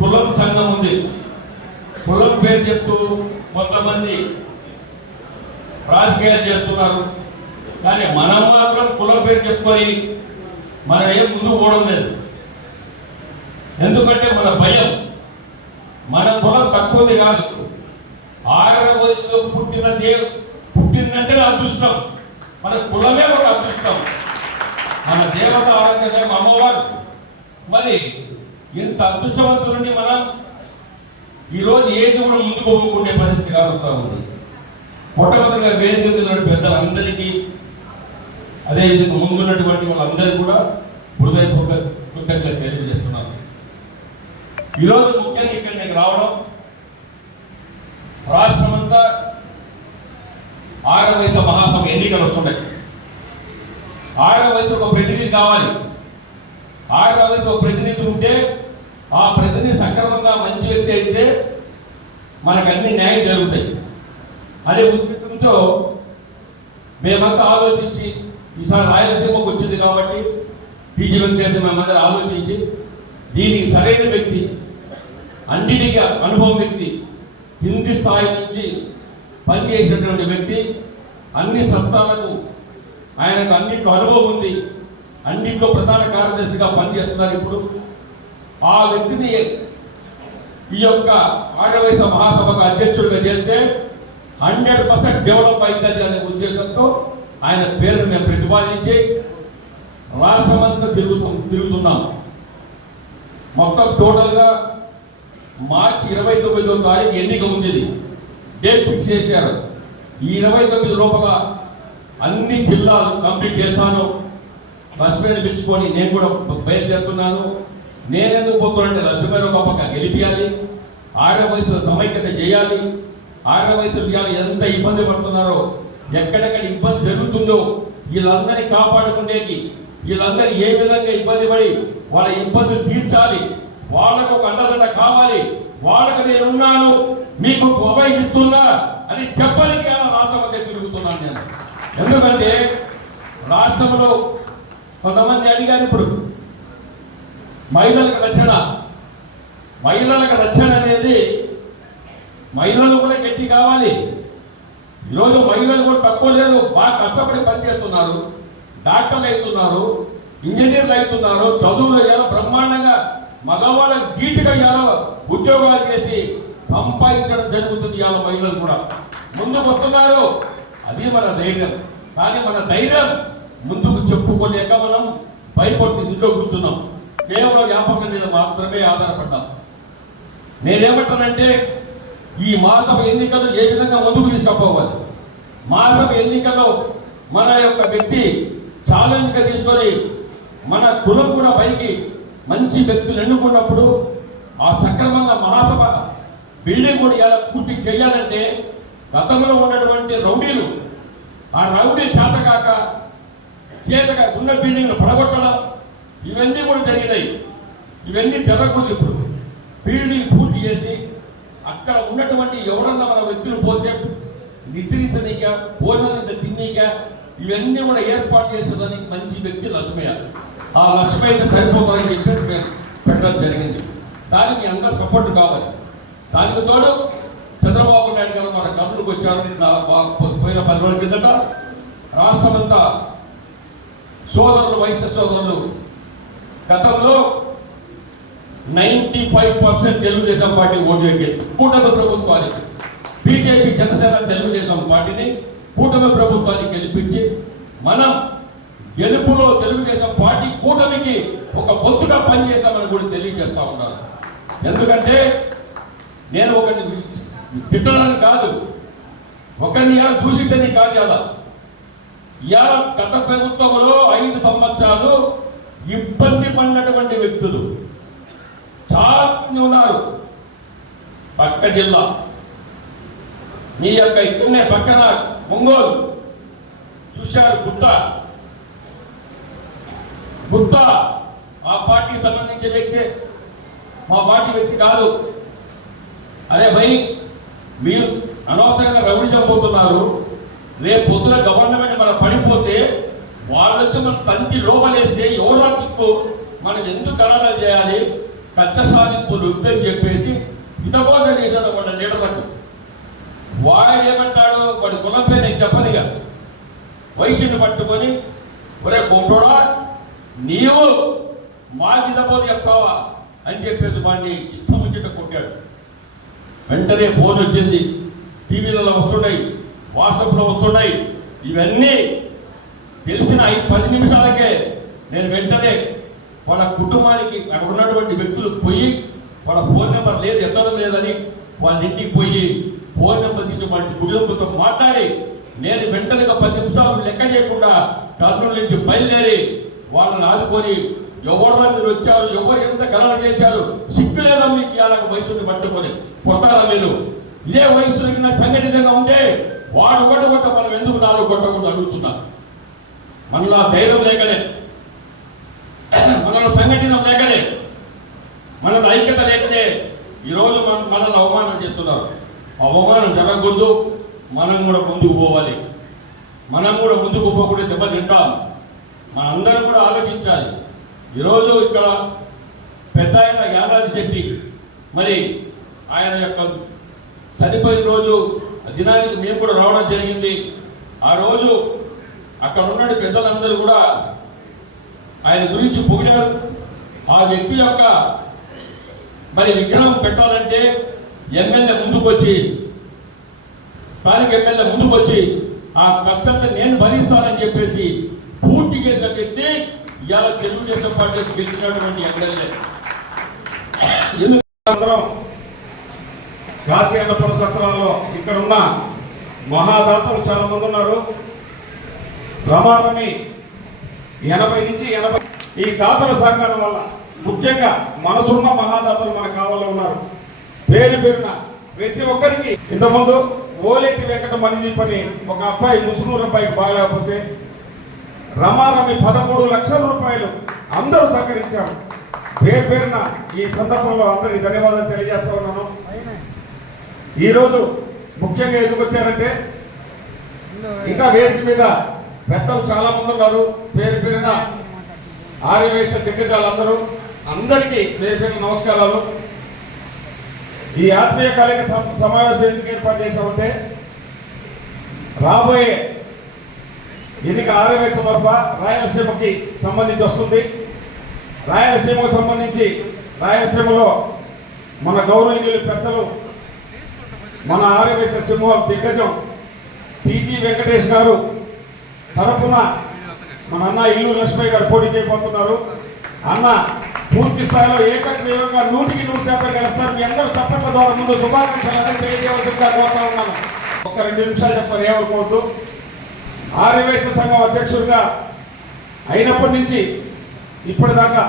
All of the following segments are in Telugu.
కులం సంఘం ఉంది. కులం పేరు చెప్తూ కొంతమంది రాజకీయాలు చేస్తున్నారు. కానీ మనం మాత్రం కులం పేరు చెప్పుకొని మనం ఏం ముందుకు పోవడం లేదు. ఎందుకంటే మన భయం, మన కులం తక్కువది కాదు. 6వ వయసులో పుట్టిందంటే అదృష్టం. మన కులమే ఒక అదృష్టం. మన దేవత ఆరాధన అమ్మవారు. మరి ఇంత అదృష్టవంతులని మనం ఈరోజు ఏది కూడా ముందుకు పోకుండే పరిస్థితి కావస్తా ఉంది. మొట్టమొదటిగా వేదిక పెద్దలందరికీ, అదేవిధంగా ముందున్నటువంటి వాళ్ళందరికీ కూడా హృదయపూర్వక కృతజ్ఞతలు తెలియజేస్తున్నాను. ఈరోజు ముఖ్యంగా ఇక్కడ నేను రావడం, రాష్ట్రమంతా 6వ వయసు మహాసభ ఎన్నికలు వస్తున్నాయి. 6వ వయసు ఒక ప్రతినిధి కావాలి. 6వ వయసు ఒక ప్రతినిధి ఉంటే ఆ ప్రతినిధి సక్రమంగా మంచి వ్యక్తి అయితే మనకు అన్ని న్యాయం జరుగుతాయి అనే ఉద్దేశంతో మేమంతా ఆలోచించి, ఈసారి రాయలసీమకు వచ్చింది కాబట్టి టీజీ వెంకటేశ్వర మేమందరూ ఆలోచించి దీనికి సరైన వ్యక్తి, అన్నిటికీ అనుభవం వ్యక్తి, కింది స్థాయి నుంచి పనిచేసినటువంటి వ్యక్తి, అన్ని సత్తాలకు ఆయనకు అన్నింటిలో అనుభవం ఉంది, అన్నింటిలో ప్రధాన కార్యదర్శిగా పనిచేస్తున్నారు. ఇప్పుడు ఆ వ్యక్తిని ఈ యొక్క 6వ వయసు మహాసభకు అధ్యక్షుడిగా చేస్తే 100% డెవలప్ అవుతుంది అనే ఉద్దేశంతో ఆయన పేరును మేము ప్రతిపాదించి రాష్ట్రమంతా తిరుగుతున్నాం. మొత్తం టోటల్గా మార్చి 29వ తారీఖు ఎన్నిక ఉంది. డేట్ ఫిక్స్ చేశారు. ఈ 29 లోపల అన్ని జిల్లాలు కంప్లీట్ చేస్తాను. బస్ మీద పిలుచుకొని నేను కూడా బయలుదేరుతున్నాను. నేనెందుకు పోతున్నానంటే లక్ష్మీ ఒక పక్క గెలిపియాలి, 6వ వయసులో సమైక్యత చేయాలి. 6వ వయసులో ఎంత ఇబ్బంది పడుతున్నారో, ఎక్కడెక్కడ ఇబ్బంది జరుగుతుందో వీళ్ళందరినీ కాపాడుకునేకి, వీళ్ళందరూ ఏ విధంగా ఇబ్బంది పడి వాళ్ళ ఇబ్బందులు తీర్చాలి, వాళ్ళకు ఒక అండదండ కావాలి, వాళ్ళకు నేనున్నాను, మీకు అభయం ఇస్తున్నా అని చెప్పడానికి రాష్ట్రం మధ్య తిరుగుతున్నాను నేను. ఎందుకంటే రాష్ట్రంలో కొంతమంది అడిగారు, ఇప్పుడు మహిళలకు రక్షణ అనేది మహిళలు కూడా గట్టి కావాలి. ఈరోజు మహిళలు కూడా తక్కువ లేదు, బాగా కష్టపడి పనిచేస్తున్నారు, డాక్టర్లు అవుతున్నారు, ఇంజనీర్లు అవుతున్నారు, చదువులు ఎలా బ్రహ్మాండంగా మగవాళ్ళకి ధీటుగా ఎలా ఉద్యోగాలు చేసి సంపాదించడం జరుగుతుంది. ఇవాళ మహిళలు కూడా ముందుకు వస్తున్నారు. అది మన ధైర్యం. కానీ మన ధైర్యం ముందుకు చెప్పుకోలేక మనం భయపడి ఇంట్లో కూర్చున్నాం. కేవలం వ్యాపకం మీద మాత్రమే ఆధారపడ్డాం. నేనేమంటానంటే ఈ మహాసభ ఎన్నికలు ఏ విధంగా ముందుకు తీసుకుపోవాలి, మహాసభ ఎన్నికల్లో మన యొక్క వ్యక్తి ఛాలెంజ్గా తీసుకొని మన కులం కూడా పైకి మంచి వ్యక్తులు ఎన్నుకున్నప్పుడు ఆ సక్రమంగా మహాసభ బిల్డింగ్ కూడా ఎలా పూర్తి చేయాలంటే గతంలో ఉన్నటువంటి రౌడీలు, ఆ రౌడీ చేతగా ఉన్న బిల్డింగ్ను పడగొట్టడం ఇవన్నీ కూడా జరిగినాయి. ఇవన్నీ జరగకూడదు. ఇప్పుడు బిల్డింగ్ పూర్తి చేసి అక్కడ ఉన్నటువంటి ఎవరన్నా మన వ్యక్తులు పోతే నిద్రించనీక, భోజనం తిన్నీక ఇవన్నీ కూడా ఏర్పాటు చేసేదానికి మంచి వ్యక్తి లక్ష్మయ్య. ఆ లక్ష్మయ్యకి సరిపోతుందని చెప్పేసి మేము పెట్టడం జరిగింది. దానికి అందరూ సపోర్ట్ కావాలి. దానికి తోడు చంద్రబాబు నాయుడు గారు మన కర్నూలుకు వచ్చారు. పోయిన 10 రోజుల కిందట రాష్ట్రమంతా సోదరులు, వైశ్య సోదరులు గతంలో 95% తెలుగుదేశం పార్టీ ఓటు ఎక్కింది. కూటమి ప్రభుత్వానికి, బీజేపీ, జనసేన, తెలుగుదేశం పార్టీని కూటమి ప్రభుత్వానికి గెలిపించి మనం గెలుపులో తెలుగుదేశం పార్టీ కూటమికి ఒక పొత్తుగా పనిచేశామని కూడా తెలియజేస్తా ఉన్నాను. ఎందుకంటే నేను ఒకటి తిట్టడానికి కాదు, ఒకరిని ఇలా దూషించని కాదు. ఇలా గత ప్రభుత్వంలో 5 సంవత్సరాలు ఇబ్బంది పడినటువంటి వ్యక్తులు చాలా మంది ఉన్నారు. పక్క జిల్లా మీ యొక్క ఇక్కడనే పక్కన ఒంగోలు చూశారు. గుత్త ఆ పార్టీకి సంబంధించిన వ్యక్తి, మా పార్టీ వ్యక్తి కాదు. అరే భయ్, మీరు అనవసరంగా రౌడీజం పోతున్నారు. రేపు పొద్దున గవర్నమెంట్ మనం పడిపోతే వాళ్ళు వచ్చి మనం తంతి లోపలేస్తే ఎవరో దిక్కు మనం ఎందుకు గణాలు చేయాలి? కచ్చ సాధింపులు వద్దని చెప్పేసి హితబోధ చేశాడు వాడు నీడలకు. వాడు ఏమంటాడు, వాడి కులం పేరు నేను చెప్పనిగా, వయసుని పట్టుకొని ఒరే కోటోడా నీవు మా హితబోధ చెప్తావా అని చెప్పేసి వాడిని ఇష్టం వచ్చేట కొట్టాడు. వెంటనే ఫోన్ వచ్చింది, టీవీలలో వస్తున్నాయి, వాట్సాప్లో వస్తున్నాయి. ఇవన్నీ తెలిసిన 10 నిమిషాలకే నేను వెంటనే వాళ్ళ కుటుంబానికి అక్కడ ఉన్నటువంటి వ్యక్తులు పోయి వాళ్ళ ఫోన్ నెంబర్ లేదు, ఎత్తడం లేదని వాళ్ళ ఇంటికి పోయి ఫోన్ నెంబర్ తీసి వాళ్ళ కుటుంబంతో మాట్లాడి నేను వెంటనే 10 నిమిషాలు లెక్క చేయకుండా కర్నూలు నుంచి బయలుదేరి వాళ్ళని ఆదుకొని ఎవరు మీరు వచ్చారు, ఎవరు ఎంత గణన చేశారు, సిగ్గు లేదా మీకు ఇలాగ వయసుని పట్టుకొని కొట్టాలా మీరు? ఇదే వయసులో కింద సంఘటితంగా ఉంటే వాడు కొట్ట మనం ఎందుకు 4 కొట్టకుండా అడుగుతున్నా. మనలో ధైర్యం లేకనే, మనలో సంఘటన లేకనే, మనలో ఐక్యత లేకనే ఈరోజు మనల్ని అవమానం చేస్తున్నారు. అవమానం జరగకూడదు, మనం కూడా ముందుకు పోవాలి. మనం కూడా ముందుకు పోకుండా దెబ్బతింటాం. మనందరం కూడా ఆలోచించాలి. ఈరోజు ఇక్కడ పెద్ద ఆయన యాదాది శెట్టి, మరి ఆయన యొక్క చనిపోయిన రోజు దినానికి మేము కూడా రావడం జరిగింది. ఆ రోజు అక్కడ ఉన్న పెద్దలందరూ కూడా ఆయన గురించి పొగిడారు. ఆ వ్యక్తి యొక్క మరి విగ్రహం పెట్టాలంటే ఎమ్మెల్యే ముందుకొచ్చి, స్థానిక ఎమ్మెల్యే ముందుకొచ్చి ఆ ఖర్చంతా నేను భరిస్తానని చెప్పేసి పూర్తి చేసిన వ్యక్తి ఇవాళ తెలుగుదేశం పార్టీ గెలిచినటువంటి ఎమ్మెల్యే. కాశీ అన్నపూర్ణ సత్రాల్లో ఇక్కడ ఉన్న మహాదాతలు చాలా మంది ఉన్నారు. రమారమి 80 నుంచి 80 ఈ దాతల సహకారం వల్ల ముఖ్యంగా మనసున్న మహాదాతలు మన కావాలో ఉన్నారు. పేరు పేరున ప్రతి ఒక్కరికి ఇంతకుముందు ఓలేటి వెంకట మణిదీప్ అని ఒక అబ్బాయి ముసునూరు అబ్బాయికి బాగాలేకపోతే రమారమి 13 లక్షల రూపాయలు అందరూ సహకరించారు. పేరు పేరున ఈ సందర్భంలో అందరికీ ధన్యవాదాలు తెలియజేస్తా ఉన్నాను. ఈరోజు ముఖ్యంగా ఎందుకు వచ్చారంటే ఇంకా వేదిక మీద పెద్దలు చాలా మంది ఉన్నారు. పేరు పేరున ఆర్యవైశ్య దిగ్గజాలందరూ అందరికీ పేరు పేరున నమస్కారాలు. ఈ ఆత్మీయ కార్యక సమావేశం ఎందుకు ఏర్పాటు చేశామంటే రాబోయే ఎన్నిక ఆర్యవైశ్య సభ రాయలసీమకి సంబంధించి వస్తుంది. రాయలసీమకు సంబంధించి రాయలసీమలో మన గౌరవనీయులు పెద్దలు మన ఆర్యవైశ్య సింహం దిగ్గజం టీజీ వెంకటేష్ గారు తరపున మన అన్న ఇల్లు లక్ష్మయ్య గారు పోటీ చేయబోతున్నారు. అన్న పూర్తి స్థాయిలో ఏకగ్రీవంగా 100% గెలుస్తారు. మీ అందరూ చప్పట్ల ద్వారా ముందు శుభాకాంక్షలు తెలియజేయవలసిందిగా కోరుతా ఉన్నాను. ఒక 2 నిమిషాలు చెప్పారు, ఏమనుకోవద్దు. ఆర్యవైశ్య సంఘం అధ్యక్షుడిగా అయినప్పటి నుంచి ఇప్పటిదాకా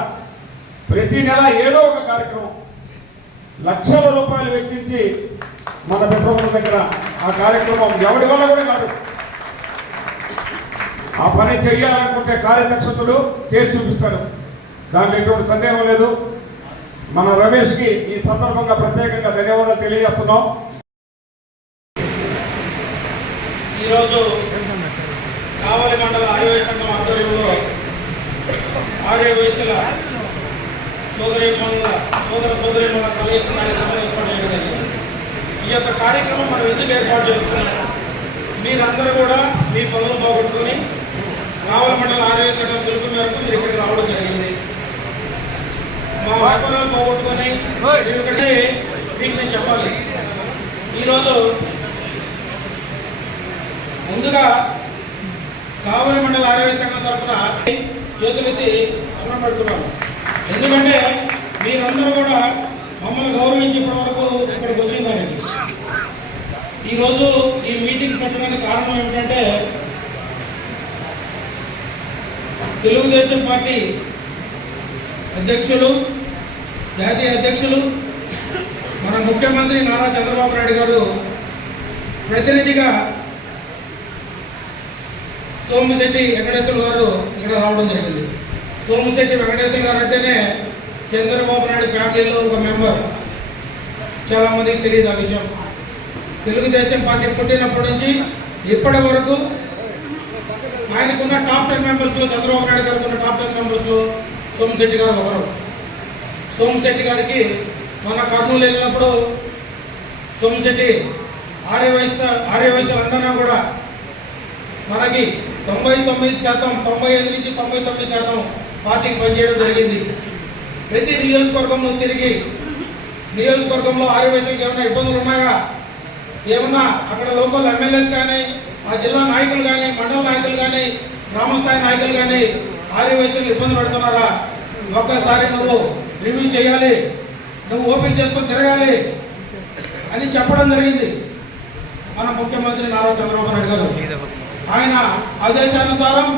ప్రతి నెల ఏదో ఒక కార్యక్రమం లక్షల రూపాయలు వెచ్చించి మన పెద్దల దగ్గర ఆ కార్యక్రమం ఎవరి వల్ల కూడా కాదు, ఆ పని చెయ్యాలనుకుంటే కార్యదక్షతలు చేసి చూపిస్తాడు. దాంట్లో ఎటువంటి సందేహం లేదు. మన రమేష్కి ఈ సందర్భంగా ప్రత్యేకంగా ధన్యవాదాలు తెలియజేస్తున్నాం. ఈరోజు కావలి మండల ఆర్యవైశ్య సంఘం ఆధ్వర్యంలో ఆర్యవైశ్యుల సోదర సోదరీమణుల కలయిక కార్యక్రమం ఏర్పాటు చేయడం జరిగింది. ఈ యొక్క కార్యక్రమం మనం ఎందుకు ఏర్పాటు చేసుకున్నాం? మీరందరూ కూడా మీ పనులు పోగొట్టుకొని కావలి మండల ఆర్యవైశ్య సంఘం పిలుపు మేరకు మీరు ఇక్కడికి రావడం జరిగింది. మా వ్యాపారాలు పోగొట్టుకొని ఇక్కడే మీకు నేను చెప్పాలి. ఈరోజు ముందుగా కావలి మండల ఆర్యవైశ్య సంఘం తరఫున చేతులెత్తి అన్నం పెడుతున్నాను. ఎందుకంటే మీరందరూ కూడా మమ్మల్ని గౌరవించి ఇప్పటి వరకు ఇక్కడికి వచ్చిందానికి. ఈరోజు ఈ మీటింగ్ పెట్టడానికి కారణం ఏమిటంటే తెలుగుదేశం పార్టీ అధ్యక్షులు, జాతీయ అధ్యక్షులు, మన ముఖ్యమంత్రి నారా చంద్రబాబు నాయుడు గారు ప్రతినిధిగా సోమిశెట్టి వెంకటేశ్వర గారు ఇక్కడ రావడం జరిగింది. సోమిశెట్టి వెంకటేశ్వర గారు అంటేనే చంద్రబాబు నాయుడు ఫ్యామిలీలో ఒక మెంబర్. చాలామందికి తెలియదు ఆ విషయం. తెలుగుదేశం పార్టీ పుట్టినప్పటి నుంచి ఇప్పటి వరకు ఆయనకున్న టాప్ 10 మెంబర్స్లో, చంద్రబాబు నాయుడు గారికి ఉన్న టాప్ 10 మెంబర్స్లో సోమిశెట్టి గారు ఒకరు. సోమశెట్టి గారికి మొన్న కర్నూలు వెళ్ళినప్పుడు సోమశెట్టి ఆర్యవైశ్యులందరూ కూడా మనకి 99%, 95 నుంచి 99% పార్టీకి పనిచేయడం జరిగింది. ప్రతి నియోజకవర్గంలో తిరిగి నియోజకవర్గంలో ఆర్యవైశ్యులకు ఏమైనా ఇబ్బందులు ఉన్నాయా, ఏమన్నా అక్కడ లోకల్ ఎమ్మెల్యేస్ కానీ, ఆ జిల్లా నాయకులు కానీ, మండల నాయకులు కానీ, గ్రామస్థాయి నాయకులు కానీ ఆర్యవైశ్యులకు ఇబ్బంది పెడుతున్నారా, ఒక్కసారి నువ్వు రివ్యూ చేయాలి, నువ్వు ఓపెన్ చేసుకొని తిరగాలి అని చెప్పడం జరిగింది మన ముఖ్యమంత్రి నారా చంద్రబాబు నాయుడు గారు. ఆయన ఆదేశానుసారం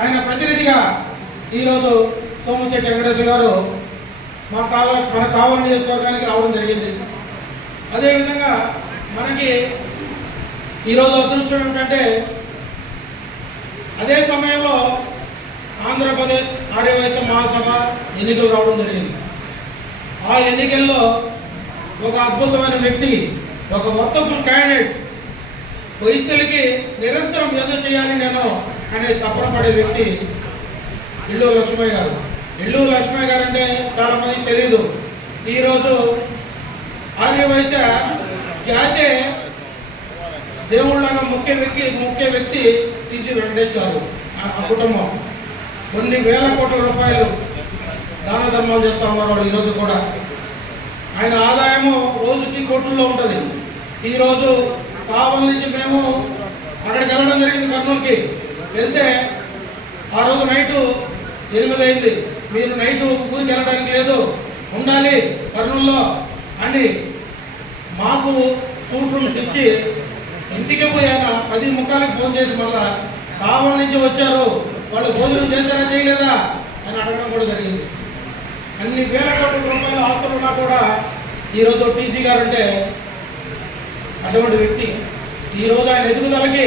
ఆయన ప్రతినిధిగా ఈరోజు సోమశెట్టి వెంకటేశ్వర గారు మన కావలి నియోజకవర్గానికి రావడం జరిగింది. అదేవిధంగా మనకి ఈరోజు అదృష్టం ఏమిటంటే అదే సమయంలో ఆంధ్రప్రదేశ్ ఆర్యవైశ్య మహాసభ ఎన్నికలు రావడం జరిగింది. ఆ ఎన్నికల్లో ఒక అద్భుతమైన వ్యక్తి, ఒక వర్తఫుల్ క్యాండిడేట్, వైశ్యులకి నిరంతరం ఏదో చేయాలి నేను అనే తపన పడే వ్యక్తి ఇల్లూరు లక్ష్మయ్య గారు. ఇల్లూరు లక్ష్మయ్య గారు అంటే చాలా మందికి తెలియదు. ఈరోజు ఆర్యవైశ్య జాతే దేవుళ్ళగా ముఖ్య వ్యక్తి టీసీ వెంకటేష్ గారు. ఆ కుటుంబం కొన్ని వేల కోట్ల రూపాయలు దాన ధర్మాలు చేస్తూ ఉన్నారు వాళ్ళు ఈరోజు కూడా. ఆయన ఆదాయము రోజుకి కోట్లలో ఉంటుంది. ఈరోజు కావలి నుంచి మేము అక్కడికి వెళ్ళడం జరిగింది, కర్నూలుకి వెళ్తే ఆ రోజు నైటు 8 అయింది. మీరు నైటు ఊరికి వెళ్ళడానికి లేదు, ఉండాలి కర్నూలులో అని మాకు ఫుడ్ రూమ్స్ ఇచ్చి ఇంటికి పోయాక 10:45కి ఫోన్ చేసి మళ్ళా కావలి నుంచి వచ్చారు, వాళ్ళు భోజనం చేశారా చేయలేదా అని అడగడం కూడా జరిగింది. అన్ని వేల కోట్ల రూపాయల ఆస్తులు ఉన్నా కూడా ఈరోజు టీసీ గారు అంటే అటువంటి వ్యక్తి. ఈరోజు ఆయన ఎదుగుదలకి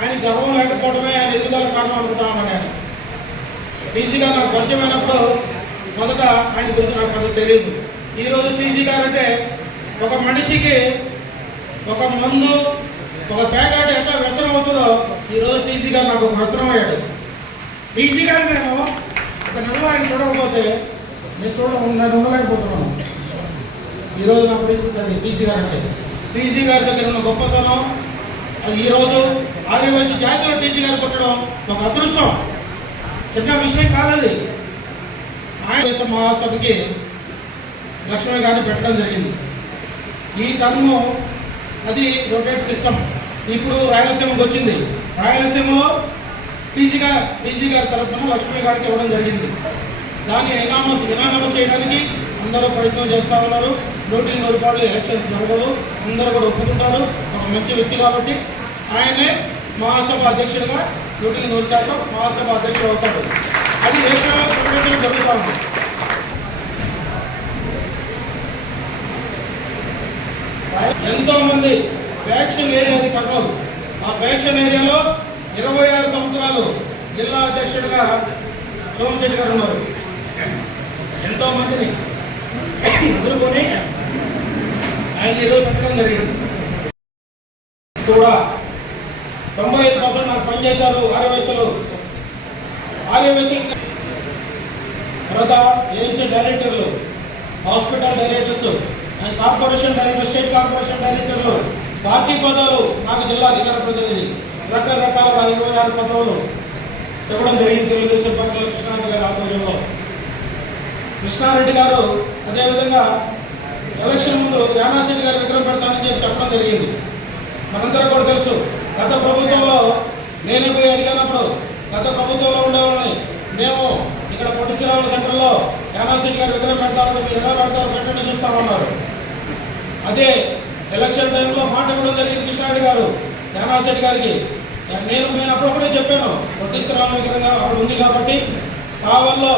ఆయన గర్వం లేకపోవడమే ఆయన ఎదుగుదల కారణం అనుకుంటా ఉన్నాను నేను. టీసీ గారు నాకు పరిచయమైనప్పుడు మొదట ఆయన గురించి నాకు పెద్ద తెలియదు. ఈరోజు టీసీ గారు అంటే ఒక మనిషికి ఒక మందు, ఒక ప్యాకెట్ ఎట్లా వ్యసనం అవుతుందో ఈరోజు టీసీ గారు నాకు ఒక వ్యసనం అయ్యాడు. టీసీ గారు నేను ఒక నెలలో ఆయన చూడకపోతే నేను ఉండలేకపోతున్నాను. ఈరోజు నా పరిస్థితి అది. టీసీ గారు అంటే టీసీ గారి దగ్గర ఉన్న గొప్పతనం, ఈరోజు ఆదివాసీ జాతిలో టీసీ గారు కొట్టడం ఒక అదృష్టం, చిన్న విషయం కాదది. ఆయన మహాసభకి లక్ష్మణ్ గారిని పెట్టడం జరిగింది. ఈ టర్ము అది రొటేట్ సిస్టమ్. ఇప్పుడు రాయలసీమకు వచ్చింది. రాయలసీమలో టీసీ గారి తరఫున లక్ష్మీ గారికి ఇవ్వడం జరిగింది. దాన్ని ఇనామస్ చేయడానికి అందరూ ప్రయత్నం చేస్తూ ఉన్నారు. 100 ఎలక్షన్స్ జరగదు, అందరూ కూడా ఒప్పుకుంటారు. ఒక మంచి వ్యక్తి కాబట్టి ఆయనే మహాసభ అధ్యక్షుడిగా 100% మహాసభ అధ్యక్షుడు అవుతాడు. అది ఏప్రిల్ 20 జరుగుతూ ఉంది. ఎంతో మంది వ్యాక్సిన్ ఏరియా అది కర్నూలు. ఆ వ్యాక్సిన్ ఏరియాలో 26 సంవత్సరాలు జిల్లా అధ్యక్షుడిగా సోమశెట్టి గారు ఉన్నారు. ఎంతో మందిని ఎదుర్కొని ఆయన ఈరోజు పెట్టడం జరిగింది. కూడా 95% నాకు పనిచేశారు ఆర్యవైశ్యులు. తర్వాత ఏఎంసీ డైరెక్టర్లు, hospital directors and corporation director, state corporation డైరెక్టర్లు, పార్టీ పదవులు నాకు జిల్లా అధికార ప్రతినిధి, రకరకాల 26 పదవులు ఇవ్వడం జరిగింది తెలుగుదేశం పార్టీలో కృష్ణారెడ్డి గారి ఆధ్వర్యంలో. కృష్ణారెడ్డి గారు అదేవిధంగా ఎలక్షన్ ముందు యానాశెట్టి గారి విగ్రహం పెడతానని చెప్పడం జరిగింది. మనందరూ కూడా తెలుసు. గత ప్రభుత్వంలో నేను పోయి అడిగినప్పుడు గత ప్రభుత్వంలో ఉండేవాళ్ళని మేము ఇక్కడ పొట్టి శ్రీరాములు సెంటర్లో యానాశెట్టి గారి విగ్రహం పెడతారని మీరు ఎలా పెడతారో పెట్టండి చూస్తామన్నారు. అదే ఎలక్షన్ టైంలో మాట ఇవ్వడం జరిగింది కృష్ణారెడ్డి గారు యానాశెట్టి గారికి. నేను అప్పుడు ఒకటే చెప్పాను, పొట్టి శ్రీరాములు విగ్రహం అక్కడ ఉంది కాబట్టి కావల్లో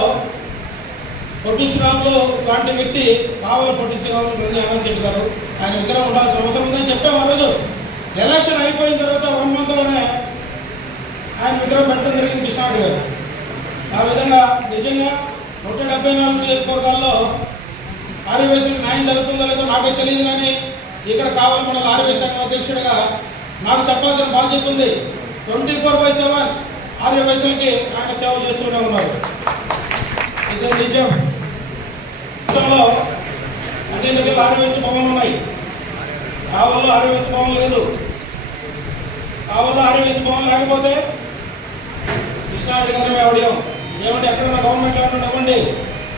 పొట్టి శ్రీరాములు లాంటి వ్యక్తి కావాలి, పొట్టి శ్రీరాములు యానాశెట్టి గారు ఆయన విగ్రహం ఉండాల్సిన అవసరం ఉందని చెప్పాము. ఆ రోజు ఎలక్షన్ అయిపోయిన తర్వాత 1 monthలోనే ఆయన విగ్రహం పెట్టడం జరిగింది కృష్ణారెడ్డి గారు. ఆ విధంగా నిజంగా 174 నియోజకవర్గాల్లో ఆర్యవైశ్యులకు న్యాయం జరుగుతుందో లేదో నాకైతే తెలియదు, కానీ ఇక్కడ కావాలి మన ఆర్యవైశ్య అధ్యక్షుడిగా నాకు చెప్పాల్సిన బాధ్యత ఉంది. 24/7 ఆర్యవైశ్యులకి ఆయన సేవ చేస్తూనే ఉన్నారు. ఇది నిజం. రాష్ట్రంలో అన్ని దగ్గర ఆర్యవైశ్య భవన్లు ఉన్నాయి. కావల్లో ఆర్యవైశ్య భవన్ లేదు. కావల్లో ఆర్యవైశ్య భవన్ లేకపోతే కృష్ణారెడ్డి గారు మేము అడిగాం, ఏమంటే ఎక్కడన్నా గవర్నమెంట్ ల్యాండ్ ఇవ్వండి,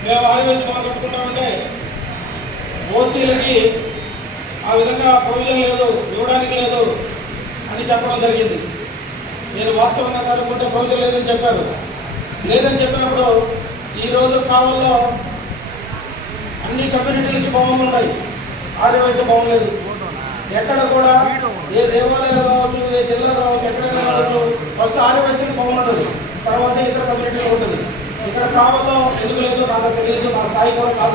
మేము ఆర్యవైశ్య భవన్ కట్టుకుంటామంటే ఓసీలకి ఆ విధంగా ప్రొవిజన్ లేదు, ఇవ్వడానికి లేదు అని చెప్పడం జరిగింది. నేను వాస్తవంగా కనుక్కుంటే ప్రొవిజన్ లేదని చెప్పారు. లేదని చెప్పినప్పుడు ఈరోజు కావల్లో అన్ని కమ్యూనిటీలకి భవన్లు ఉన్నాయి, ఆర్యవైశ్య భవన్ లేదు. ఎక్కడ కూడా ఏ దేవాలయాలు కావచ్చు, ఏ జిల్లా కావచ్చు, ఎక్కడైనా కావచ్చు, ఫస్ట్ ఆర్యవైశ్య భవన్ ఉంటుంది, తర్వాత ఇతర కమ్యూనిటీలు ఉంటుంది. ఇక్కడ కావల్లో ఎందుకు లేదు నాకు తెలియదు, నా స్థాయి కూడా కాదు.